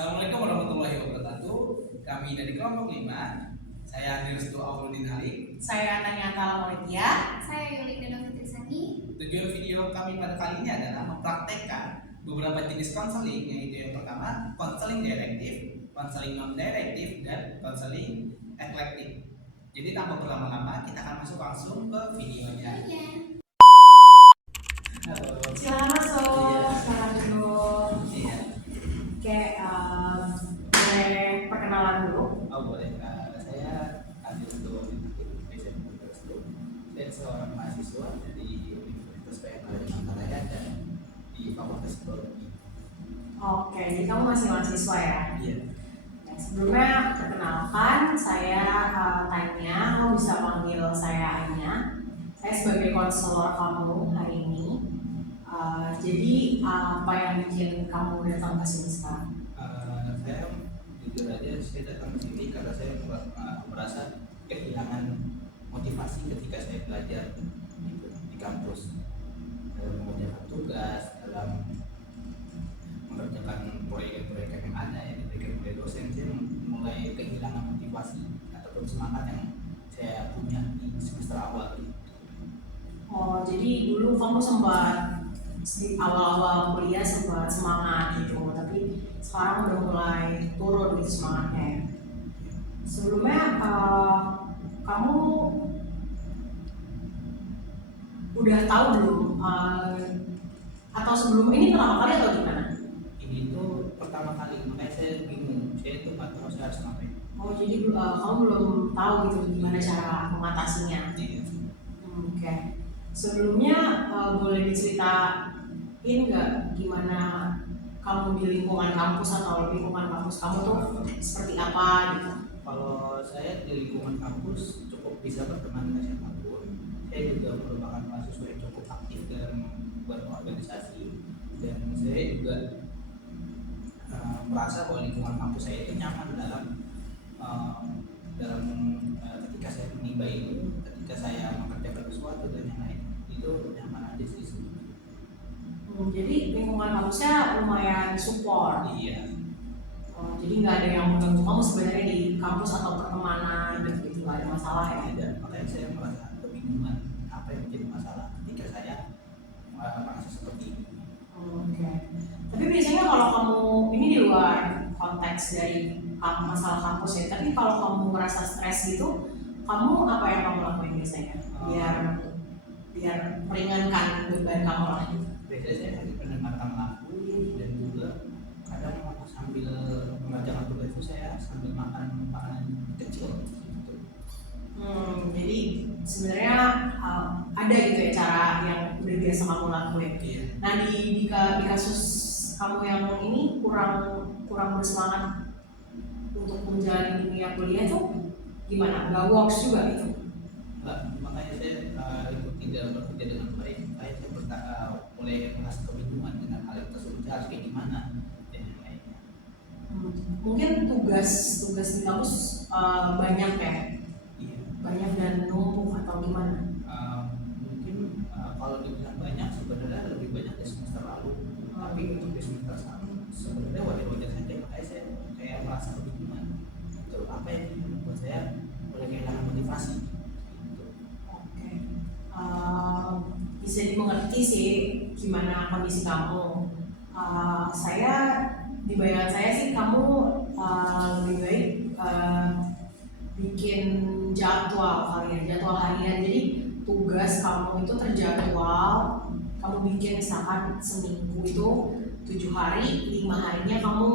Assalamualaikum warahmatullahi wabarakatuh. Kami dari kelompok 5. Saya Andreas Auludin Ali. Saya Tanya Talamolia. Saya Yulik Dana Fitrisani. Tujuan video kami pada kali ini adalah mempraktekkan beberapa jenis konseling, yaitu yang pertama konseling direktif, konseling non direktif, dan konseling eklektik. Jadi tanpa berlama-lama kita akan masuk langsung ke videonya. Halo. Silakan masuk. Silakan dulu. Iya. Oke, boleh perkenalan dulu. Oh boleh. Saya Andreas Auludin Ali. Saya seorang mahasiswa dari Universitas PNKR Mangkaraya dan di Fakultas Psikologi. Oke, jadi kamu masih mahasiswa ya? Iya. Nah, sebelumnya perkenalkan, saya Tanya. Kamu bisa panggil saya Anya. Saya sebagai konselor kamu hari ini. Jadi apa yang bikin kamu datang ke sini sekarang? Saya jujur aja saya datang ke sini karena saya merasa kehilangan motivasi ketika saya belajar di kampus dalam mengerjakan tugas, dalam mengerjakan proyek-proyek yang ada yang diberikan oleh dosen. Saya mulai kehilangan motivasi ataupun semangat yang saya punya di semester awal. Oh, jadi dulu kamu sempat di awal-awal kuliah sempat semangat gitu, tapi sekarang udah mulai turun gitu semangatnya ya. Sebelumnya kamu udah tahu belum atau sebelum ini pertama kali atau gimana? Ini tuh pertama kali, makanya saya bingung, saya itu nggak tahu saya harus ngapain. Oh, jadi kamu belum tahu gitu gimana cara mengatasinya. Iya. Oke. Sebelumnya boleh diceritain nggak gimana kamu di lingkungan kampus atau lingkungan kampus kamu tuh seperti apa gitu? Kalau saya di lingkungan kampus cukup bisa berteman dengan siapapun. Saya juga merupakan mahasiswa yang cukup aktif dalam berorganisasi, dan saya juga merasa bahwa lingkungan kampus saya itu nyaman dalam ketika saya menimba itu, ketika saya mengerjakan sesuatu dan yang lain itu nyaman aja sih sebenarnya. Jadi lingkungan kampusnya lumayan support. Iya. Jadi nggak ada yang mengganggu kamu sebenarnya di kampus atau pertemanan gitu, nggak ada masalah ya? Tidak, makanya saya merasa kebingungan apa yang menjadi masalah ketika saya merasa seperti ini. Oke. Tapi biasanya kalau kamu ini di luar konteks dari masalah kampus ya, tapi kalau kamu merasa stres gitu, kamu apa yang kamu lakuin biasanya biar meringankan beban kamu lah gitu? Biasanya saya sambil mendengarkan lagu dan juga kadang sambil mengerjakan tugas itu saya sambil makan makanan kecil gitu. Jadi sebenarnya ada gitu ya cara yang udah biasa kamu lakuin. Iya. Nah di kasus kamu yang ini kurang bersemangat untuk menjalani dunia kuliah tuh gimana? Nggak works juga gitu? Makanya saya itu tidak bekerja dengan baik. Makanya saya mulai merasa kebingungan dengan hal tersebut, harus kayak gimana dan yang lainnya. Mungkin tugas di kampus banyak ya? Iya. Banyak dan numpuk atau gimana? Mungkin kalau dibilang banyak sebenarnya lebih banyak di semester lalu, tapi untuk di semester sekarang sebenarnya wajar-wajar saja. Makanya saya merasa kebingungan. Gitu. Apa yang membuat saya mulai kehilangan motivasi? Gitu. Oke. Bisa dimengerti sih gimana kondisi kamu. Saya di bayangan saya sih kamu lebih baik bikin jadwal harian. Jadi tugas kamu itu terjadwal. Kamu bikin misalkan seminggu itu 7 hari, 5 harinya kamu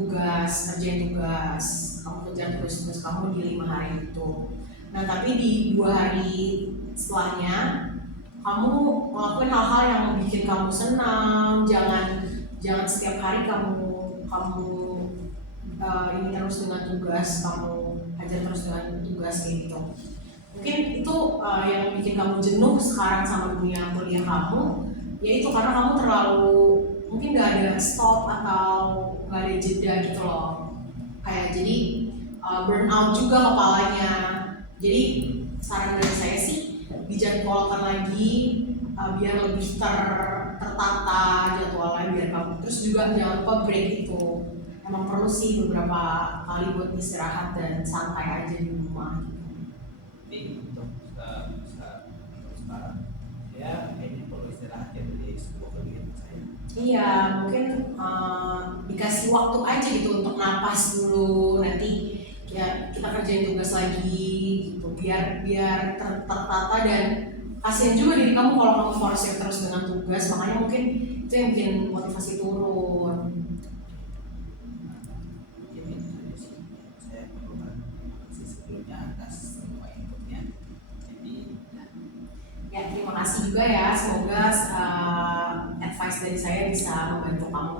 kerjain tugas. Kamu kerjain tugas kamu di 5 hari itu. Nah tapi di 2 hari setelahnya kamu ngelakuin hal-hal yang bikin kamu senang. Jangan setiap hari kamu ini terus dengan tugas, kamu ajar terus dengan tugas kayak gitu. Mungkin itu yang bikin kamu jenuh sekarang sama dunia kuliah kamu, yaitu karena kamu terlalu mungkin nggak ada stop atau nggak ada jeda gitu loh. Kayak jadi burnout juga kepalanya. Jadi saran dari saya sih dijadwalkan lagi biar lebih tertata jadwalnya biar kamu. Terus juga jangan lupa break itu. Emang perlu sih beberapa kali buat istirahat dan santai aja di rumah. Jadi untuk sekarang ya kayaknya perlu istirahat ya dari sebuah kegiatan saya. Iya, mungkin dikasih waktu aja gitu untuk napas dulu, nanti ya kita kerjain tugas lagi gitu biar tertata. Dan kasihan juga diri kamu kalau kamu forsir terus dengan tugas, makanya mungkin itu yang bikin motivasi turun. Jadi itu saja sih saya perlukan sebelumnya atas semua inputnya. Jadi Ya terima kasih juga ya, semoga advice dari saya bisa membantu kamu.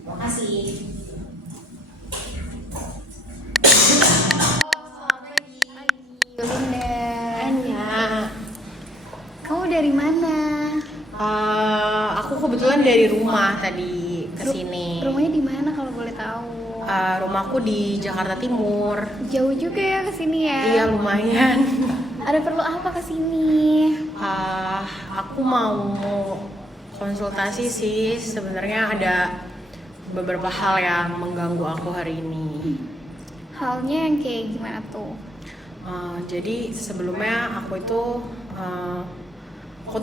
Terima kasih. Yulinda. Anya, Kamu dari mana? aku kebetulan dari rumah tadi kesini. Rumahnya di mana kalau boleh tahu? Rumahku di Jakarta Timur. Jauh juga ya ke sini ya? Iya lumayan. Ada perlu apa ke sini? Aku mau konsultasi sih, sebenarnya ada beberapa hal yang mengganggu aku hari ini. Halnya yang kayak gimana tuh? Jadi sebelumnya aku tuh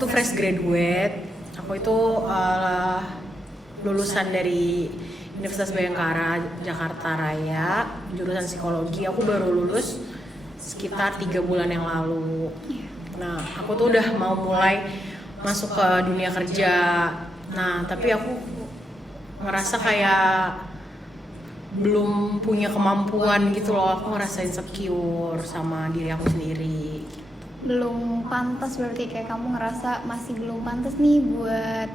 fresh graduate. Aku itu lulusan dari Universitas Bhayangkara Jakarta Raya, jurusan psikologi. Aku baru lulus sekitar 3 bulan yang lalu. Nah, aku tuh udah mau mulai masuk ke dunia kerja. Nah, tapi aku ngerasa kayak belum punya kemampuan gitu loh. Aku ngerasa insecure sama diri aku sendiri. Belum pantas berarti, kayak kamu ngerasa masih belum pantas nih buat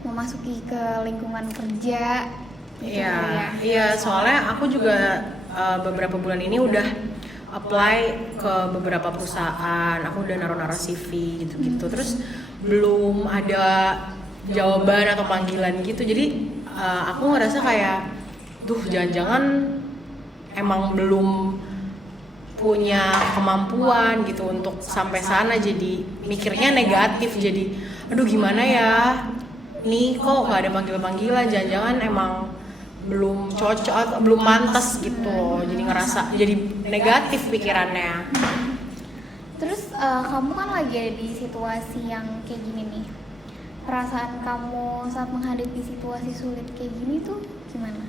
memasuki ke lingkungan kerja gitu Iya, kali ya? iya, soalnya aku juga beberapa bulan ini udah apply ke beberapa perusahaan. Aku udah naruh CV gitu-gitu. Terus belum ada jawaban atau panggilan gitu. Jadi aku ngerasa kayak, duh, jangan-jangan emang belum punya kemampuan gitu untuk sampai sana. Jadi mikirnya negatif, jadi aduh gimana ya, nih kok gak ada panggilan-panggilan, jangan-jangan emang belum cocok atau belum pantas gitu. Jadi ngerasa jadi negatif pikirannya. Terus kamu kan lagi ada di situasi yang kayak gini nih. Perasaan kamu saat menghadapi situasi sulit kayak gini tuh gimana?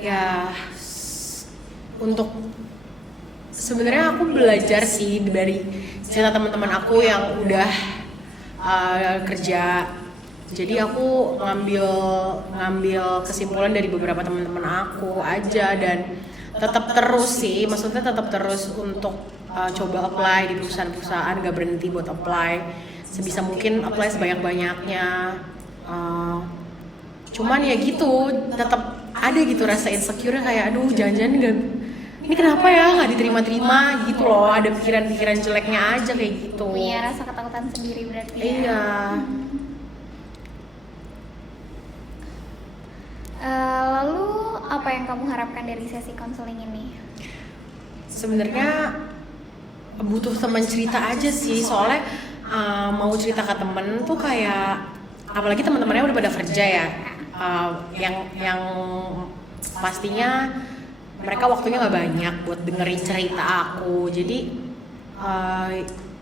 Ya untuk sebenarnya aku belajar sih dari cerita teman-teman aku yang udah kerja. Jadi aku ngambil kesimpulan dari beberapa teman-teman aku aja, dan tetap terus sih, maksudnya tetap terus untuk coba apply di perusahaan-perusahaan, gak berhenti buat apply, sebisa mungkin apply sebanyak-banyaknya. Cuman ya gitu, tetap ada gitu rasa insecure, kayak aduh jangan-jangan ini kenapa ya nggak diterima-terima gitu loh, ada pikiran-pikiran jeleknya aja kayak gitu. Punya rasa ketakutan sendiri berarti ya? Iya. Lalu apa yang kamu harapkan dari sesi konseling ini? Sebenarnya butuh teman cerita aja sih, soalnya mau cerita ke temen tuh kayak, apalagi teman-temannya udah pada kerja ya, yang pastinya mereka waktunya nggak banyak buat dengerin cerita aku. Jadi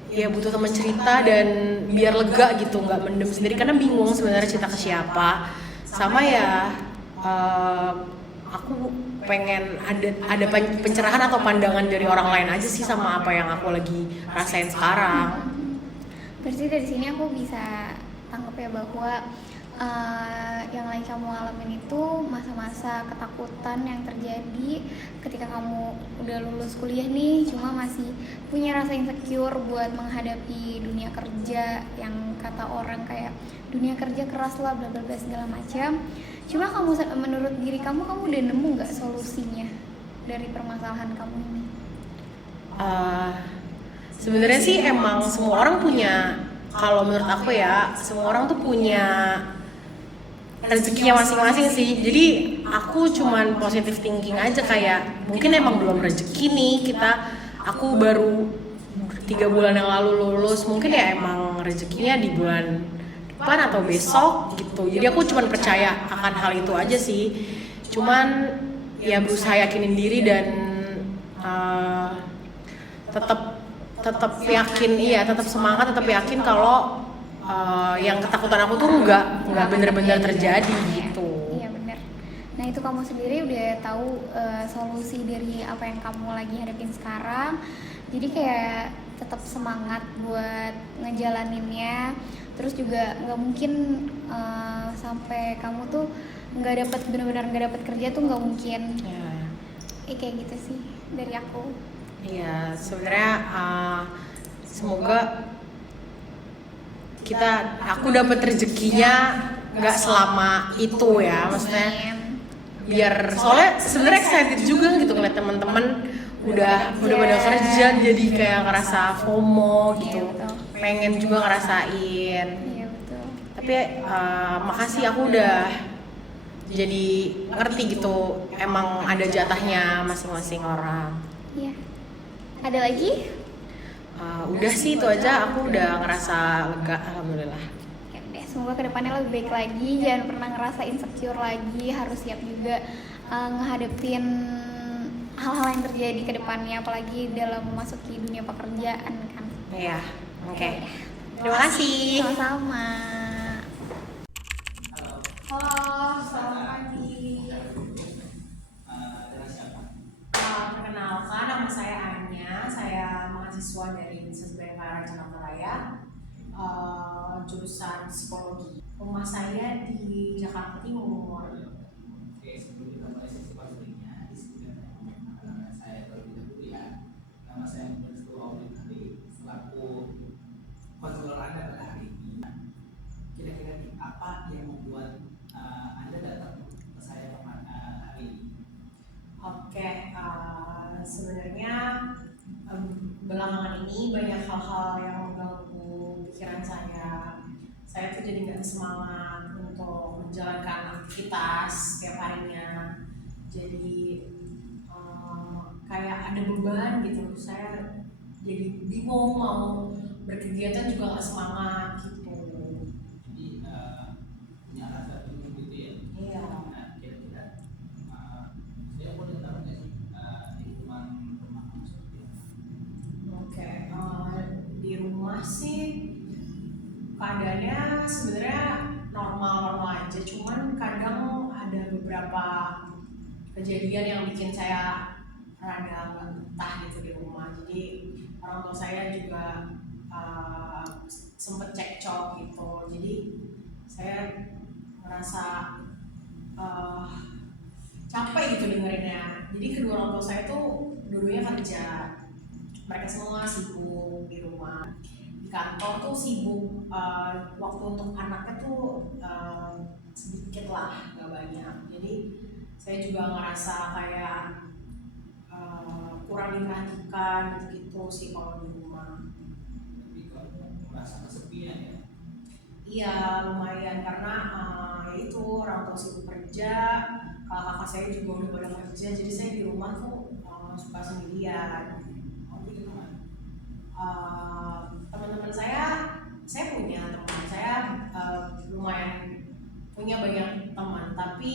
ya butuh teman cerita dan biar lega gitu, nggak mendem sendiri, karena bingung sebenarnya cerita ke siapa. Sama ya aku pengen ada pencerahan atau pandangan dari orang lain aja sih sama apa yang aku lagi rasain sekarang. Berarti dari sini aku bisa tangkap ya bahwa yang lagi kamu alamin itu masa-masa ketakutan yang terjadi ketika kamu udah lulus kuliah nih, cuma masih punya rasa insecure buat menghadapi dunia kerja yang kata orang kayak dunia kerja keras lah bla bla bla segala macam. Cuma menurut diri kamu udah nemu nggak solusinya dari permasalahan kamu ini? Sebenarnya sih emang semua orang punya, kalau menurut aku ya, semua orang tuh punya rezekinya masing-masing sih. Jadi aku cuman positive thinking aja, kayak mungkin emang belum rezeki nih aku baru 3 bulan yang lalu lulus, mungkin ya emang rezekinya di bulan depan atau besok gitu. Jadi aku cuman percaya akan hal itu aja sih. Cuman ya berusaha yakinin diri dan tetap yakin, tetap semangat, tetap yakin kalau yang ketakutan aku tuh nggak bener-bener terjadi gitu. Iya bener. Nah itu kamu sendiri udah tahu solusi dari apa yang kamu lagi hadapin sekarang. Jadi kayak tetap semangat buat ngejalaninnya. Terus juga nggak mungkin sampai kamu tuh benar-benar nggak dapat kerja tuh nggak mungkin. Kayak gitu sih dari aku. Iya, sebenarnya semoga aku dapat rezekinya nggak selama itu ya, maksudnya biar soalnya sebenarnya excited juga gitu ngeliat teman-teman udah pada kerja, jadi kayak ngerasa FOMO gitu, pengen juga ngerasain. Iya betul. Tapi makasih, aku udah jadi ngerti gitu, emang ada jatahnya masing-masing orang. Iya. Ada lagi? Udah sih itu aja, aku udah ngerasa lega, alhamdulillah. Ya udah, semoga kedepannya lebih baik lagi, jangan pernah ngerasa insecure lagi, harus siap juga ngehadapin hal-hal yang terjadi ke depannya, apalagi dalam memasuki dunia pekerjaan kan. Iya, oke. Terima kasih. Sama-sama. Halo, selamat pagi. Dengan siapa? Perkenalkan, nama saya Anya, saya mahasiswa dari Universitas Bayangkara Jakarta Raya, jurusan psikologi. Rumah saya di Jakarta Timur. Oke, sebelum kita mulai sesi pastinya, di sini nama saya terlebih dahulu ya. Nama saya Muhammad Audrey selaku konselor Anda pada hari ini. Kira-kira nih, apa yang membuat Anda datang ke saya hari ini? Oke, sebenarnya belakangan ini banyak hal-hal yang mengganggu pikiran saya. Saya tuh jadi nggak semangat untuk menjalankan aktivitas setiap harinya. Jadi kayak ada beban gitu. Saya jadi bingung mau berkegiatan juga nggak semangat gitu. Jadi punya rasa bingung gitu ya. Iya. Nah, kira-kira saya boleh tahu nggak sih lingkungan rumah kamu seperti apa? Oke, di rumah sih keadaannya sebenarnya normal-normal aja, cuman kadang ada beberapa kejadian yang bikin saya rada nggak betah gitu di rumah. Jadi orang tua saya juga sempet cekcok gitu, jadi saya merasa capek gitu dengerinnya. Jadi kedua orang tua saya tuh dua-duanya kerja, mereka semua sibuk di rumah. Di kantor tuh sibuk, waktu untuk anaknya tuh sedikit lah, gak banyak. Jadi saya juga ngerasa kayak kurang diperhatikan gitu sih kalau di rumah. Tapi kamu merasa kesepian ya? Iya lumayan, karena itu orang tua sibuk kerja, kakak saya juga udah pada kerja, jadi saya di rumah tuh suka sendirian. Kamu itu kemana? Teman-teman saya punya teman, saya lumayan punya banyak teman, tapi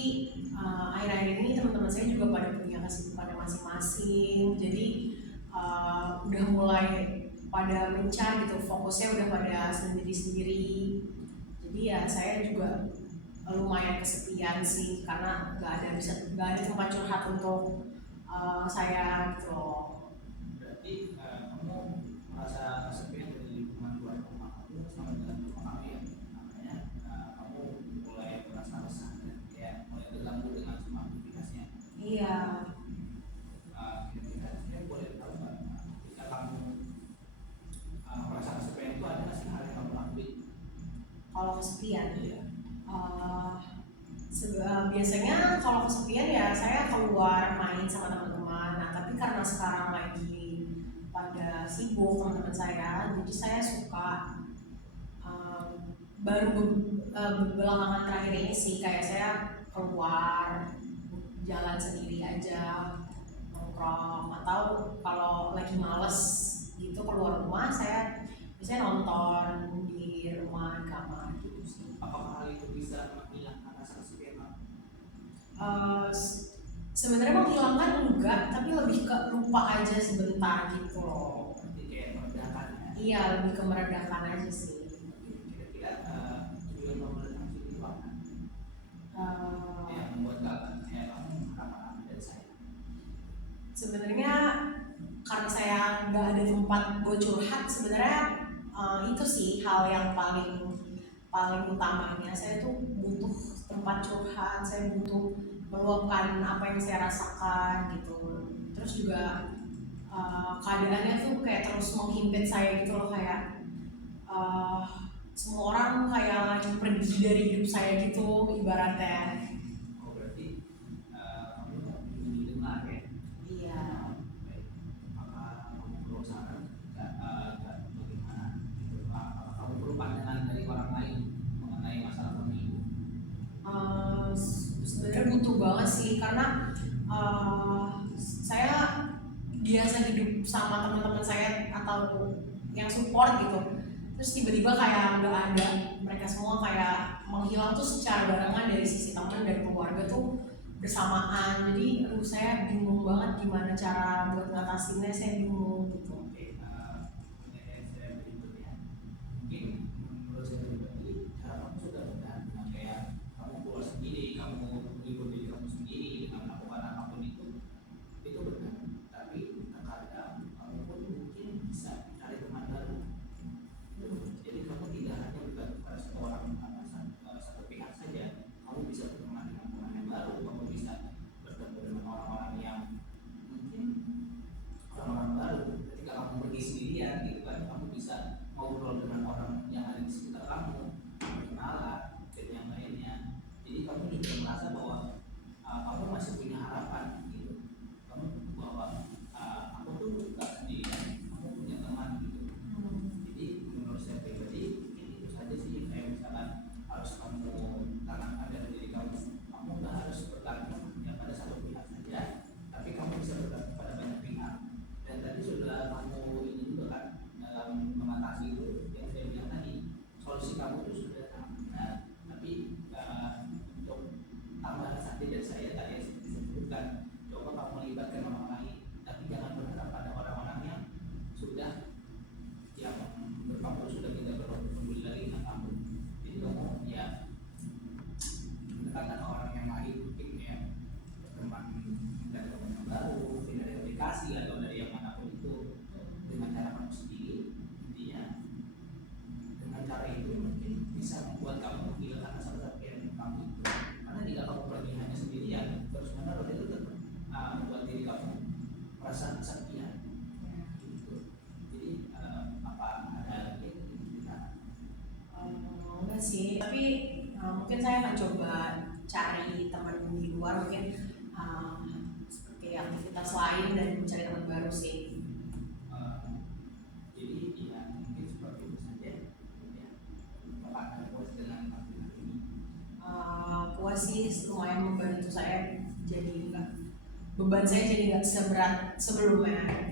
akhir-akhir ini teman-teman saya juga pada punya kesibukannya masing-masing, jadi udah mulai pada mencari gitu, fokusnya udah pada sendiri-sendiri. Jadi ya saya juga lumayan kesepian sih, karena nggak ada tempat curhat untuk saya gitu loh. Berarti kamu merasa kesepian dari lingkungan luar rumah kamu sama dengan rumah kamu ya? Makanya kamu mulai merasa resah dan ya mulai terganggu dengan semua aktivitasnya. Iya. Kira-kira saya boleh tahu nggak ketika kamu merasa kesepian itu ada nggak sih hal yang kamu lakuin? Kalau kesepian, Iya. biasanya kalau kesepian ya saya keluar main sama teman-teman. Nah tapi karena sekarang lagi pada sibuk teman-teman saya, jadi saya suka belakangan terakhir ini sih kayak saya keluar jalan sendiri aja, nongkrong, atau kalau lagi males gitu itu keluar rumah saya biasanya nonton di rumah di kamar gitu sih. Apakah hal itu bisa menghilangkan rasa kesepian kamu? Sebenarnya menghilangkan enggak, tapi lebih ke lupa aja sebentar gitu loh. Berarti kayak meredakan ya. Iya, lebih ke meredakan aja sih. Kira-kira tujuan kamu datang sini itu apa? Eh, Yang membuat kamu harapan dari saya. Sebenarnya karena saya nggak ada tempat buat curhat, sebenarnya itu sih hal yang paling paling utamanya. Saya tuh butuh tempat curhat, saya butuh meluapkan apa yang saya rasakan gitu. Terus juga keadaannya tuh kayak terus menghimpit saya gitu loh, kayak uh, semua orang kayak lagi pergi dari hidup saya gitu ibaratnya. Oh berarti kamu nggak ingin didengar ya? Iya. Baik. Apakah kamu perlu saran? Bagaimana? Gitu. Apakah kamu perlu pandangan dari orang lain mengenai masalah kamu itu? Sebenarnya butuh banget sih karena saya biasa hidup sama teman-teman saya atau yang support gitu, terus tiba-tiba kayak nggak ada, mereka semua kayak menghilang tuh secara barengan dari sisi teman dan keluarga tuh bersamaan. Jadi saya bingung banget gimana cara buat ngatasinnya, saya bingung gitu. Oke, pertanyaan saya berikutnya. Mungkin menurut saya pribadi, cara kamu sudah benar dengan kayak kamu keluar sendiri, kamu menghibur diri kamu sendiri dengan melakukan apapun itu benar. Tapi terkadang kamu pun mungkin bisa cari teman baru. Jadi kamu tidak hanya bergantung pada satu orang satu pihak saja. Kamu bisa berteman dengan teman yang baru, kamu bisa bertemu dengan orang-orang yang mungkin orang-orang baru. Ketika kamu pergi sendirian gitu kan, kamu bisa ngobrol dengan orang yang ada di sekitar kamu, kenalan dan yang lainnya. Jadi kamu juga merasa bahwa kamu masih punya harapan gitu. Kamu bahwa aku tuh gak sendirian, kamu punya teman gitu. Jadi menurut saya pribadi mungkin itu saja sih, kayak misalkan harus kamu tanamkan dari diri kamu. Kamu nggak harus bergantung ya pada satu pihak saja, tapi kamu bisa bergantung pada banyak pihak. Dan tadi sudah kamu ini juga kan dalam mengatasi itu yang saya bilang tadi, solusi kamu itu sudah sangat benar. Tapi untuk tambahan sakti dari saya tadi yang seperti disebutkan, coba kamu melibatkan orang lain, tapi jangan berharap pada orang-orang yang sudah yang menurut kamu sudah tidak peduli lagi dengan kamu. Jadi kamu ya mendekatkan orang yang lain, mungkin ya berteman dari teman yang baru, mungkin dari aplikasi atau dari yang manapun itu, dengan cara kamu sendiri. Intinya dengan cara itu mungkin bisa membuat kamu menghilangkan rasa kesepian kamu itu. Karena jika kamu pergi hanya sendirian terus menerus, itu tetap membuat diri kamu merasa kesepian. Gitu. Jadi apa ada lagi yang ingin kita? Enggak sih, tapi mungkin saya akan coba cari teman di luar, mungkin seperti aktivitas lain dan mencari teman baru sih. Jadi ya mungkin seperti itu saja. Ya, Bapak ada puas dengan aktivitas ini? Puas sih, lumayan membantu saya, jadi enggak, beban saya jadi nggak seberat sebelumnya.